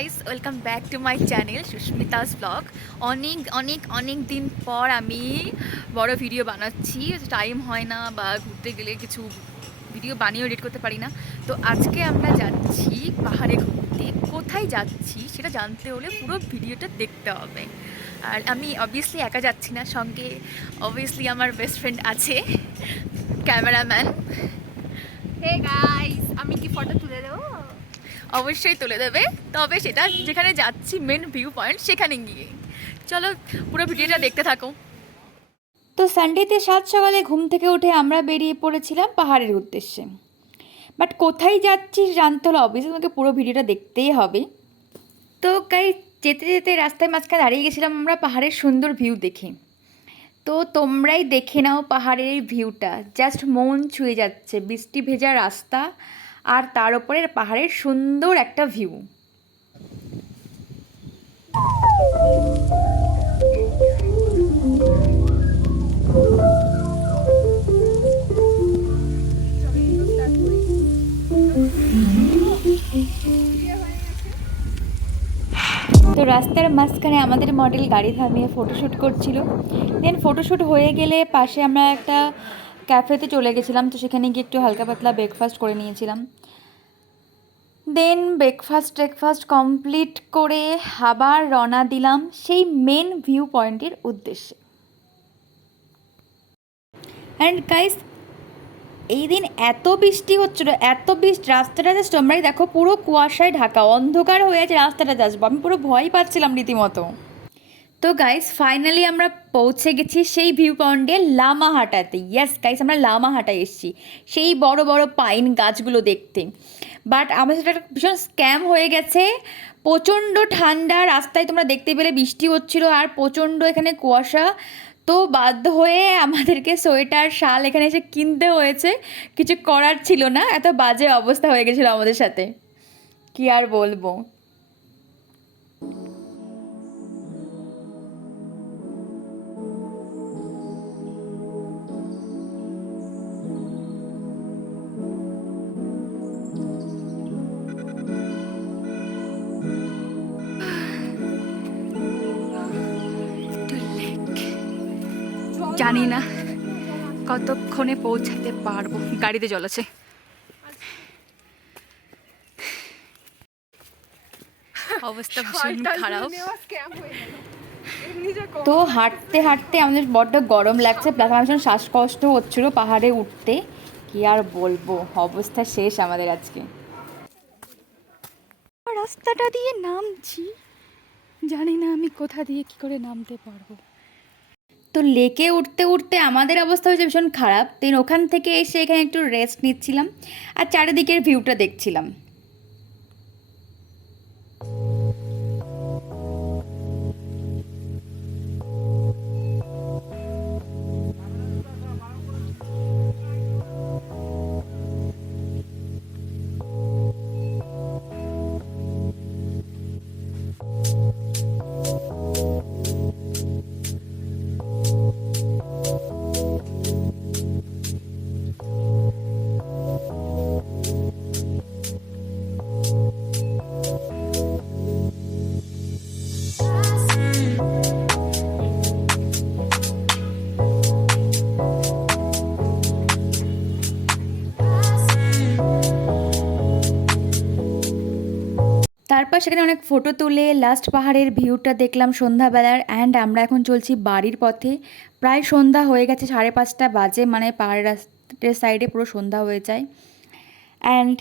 Guys, welcome back to my channel Susmita's blog. অনেক অনেক অনেক দিন পর আমি বড় ভিডিও বানাচ্ছি। টাইম হয় না বা ঘুরতে গেলে কিছু ভিডিও বানিয়েও এডিট করতে পারি না। তো আজকে আমরা যাচ্ছি পাহাড়ে ঘুরতে। কোথায় যাচ্ছি সেটা জানতে হলে পুরো ভিডিওটা দেখতে হবে। আর আমি অবভিয়াসলি একা যাচ্ছি না, সঙ্গে অবভিয়াসলি আমার বেস্ট ফ্রেন্ড আছে, ক্যামেরাম্যান। হে গাইস, আমি কি ফটো তুলে দেবো? অবশ্যই তুলে দেবে, তবে সেটা যেখানে যাচ্ছি মেন ভিউ পয়েন্ট সেখানে গিয়ে। চলো পুরো ভিডিওটা দেখতে থাকো। তো সানডেতে সাত সকালে ঘুম থেকে উঠে আমরা বেরিয়ে পড়েছিলাম পাহাড়ের উদ্দেশ্যে। বাট কোথায় যাচ্ছি জানতে হলে অবভিয়াসলি আমাকে পুরো ভিডিওটা দেখতেই হবে। তো যেতে যেতে রাস্তায় মাঝখানে দাঁড়িয়ে গেছিলাম আমরা পাহাড়ের সুন্দর ভিউ দেখে। তো তোমরাই দেখে নাও পাহাড়ের ভিউটা, জাস্ট মন ছুঁয়ে যাচ্ছে। বৃষ্টি ভেজা রাস্তা আর তার উপরে পাহাড়ের সুন্দর একটা ভিউ। তো রাস্তার মাঝখানে আমাদের মডেল গাড়ি থামিয়ে ফটোশ্যুট করছিল। দেন ফটোশ্যুট হয়ে গেলে পাশে আমরা একটা ক্যাফেতে চলে গেছিলাম। তো সেখানে গিয়ে একটু হালকা পাতলা ব্রেকফাস্ট করে নিয়েছিলাম। দেন ব্রেকফাস্ট কমপ্লিট করে আবার রওনা দিলাম সেই মেন ভিউ পয়েন্টের উদ্দেশ্যে। অ্যান্ড গাইস, এই দিন এত বৃষ্টি হচ্ছিল, এত বৃষ্টি, রাস্তাটা জাস্ট তোমরাই দেখো পুরো কুয়াশায় ঢাকা, অন্ধকার হয়ে আছে রাস্তাটা। আসবো আমি পুরো ভয় পাচ্ছিলাম রীতিমতো। তো গাইস ফাইনালি আমরা পৌঁছে গেছি সেই ভিউ পয়েন্টে লামাহাটাতে। ইয়েস গাইস, আমরা লামাহাটায় এসেছি সেই বড় বড় পাইন গাছগুলো দেখতে। বাট আমাদের সেটা একটা ভীষণ স্ক্যাম হয়ে গেছে। প্রচণ্ড ঠান্ডা, রাস্তায় তোমরা দেখতে পেলে বৃষ্টি হচ্ছিলো আর প্রচণ্ড এখানে কুয়াশা। তো বাধ্য হয়ে আমাদেরকে সোয়েটার শাল এখানে এসে কিনতে হয়েছে, কিছু করার ছিল না। এত বাজে অবস্থা হয়ে গেছিলো আমাদের সাথে, কি আর বলবো। জানি না কতক্ষণে পৌঁছাতে পারবো, গাড়িতে জল আছে। অবস্থা ভীষণ খারাপ। তো হাঁটতে হাঁটতে আমাদের বড্ড গরম লাগছে, প্লাস আমার ভীষণ শ্বাসকষ্ট হচ্ছিল পাহাড়ে উঠতে। কি আর বলবো, অবস্থা শেষ আমাদের আজকে। রাস্তাটা দিয়ে নামছি, জানি না আমি কোথা দিয়ে কি করে নামতে পারবো। তো লেকে উঠতে উঠতে আমাদের অবস্থা হয়েছে ভীষণ খারাপ। দেন ওখান থেকে এসে এখানে একটু রেস্ট নিচ্ছিলাম আর চারিদিকের ভিউটা দেখছিলাম। তারপর সেখানে অনেক ফটো তুলে লাস্ট পাহাড়ের ভিউটা দেখলাম সন্ধ্যাবেলার। অ্যান্ড আমরা এখন চলছি বাড়ির পথে। প্রায় সন্ধ্যা হয়ে গেছে, 5:30 বাজে, মানে পাহাড়ের রাস্তার সাইডে পুরো সন্ধ্যা হয়ে যায়। অ্যান্ড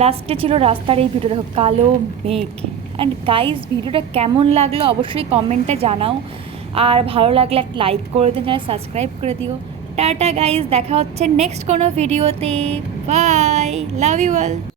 লাস্টে ছিল রাস্তার এই ভিডিও, দেখো কালো মেঘ। অ্যান্ড গাইজ ভিডিওটা কেমন লাগলো অবশ্যই কমেন্টে জানাও, আর ভালো লাগলে একটা লাইক করে দিও, চ্যানেল সাবস্ক্রাইব করে দিও। টাটা গাইজ, দেখা হচ্ছে নেক্সট কোনো ভিডিওতে। Bye, love you all.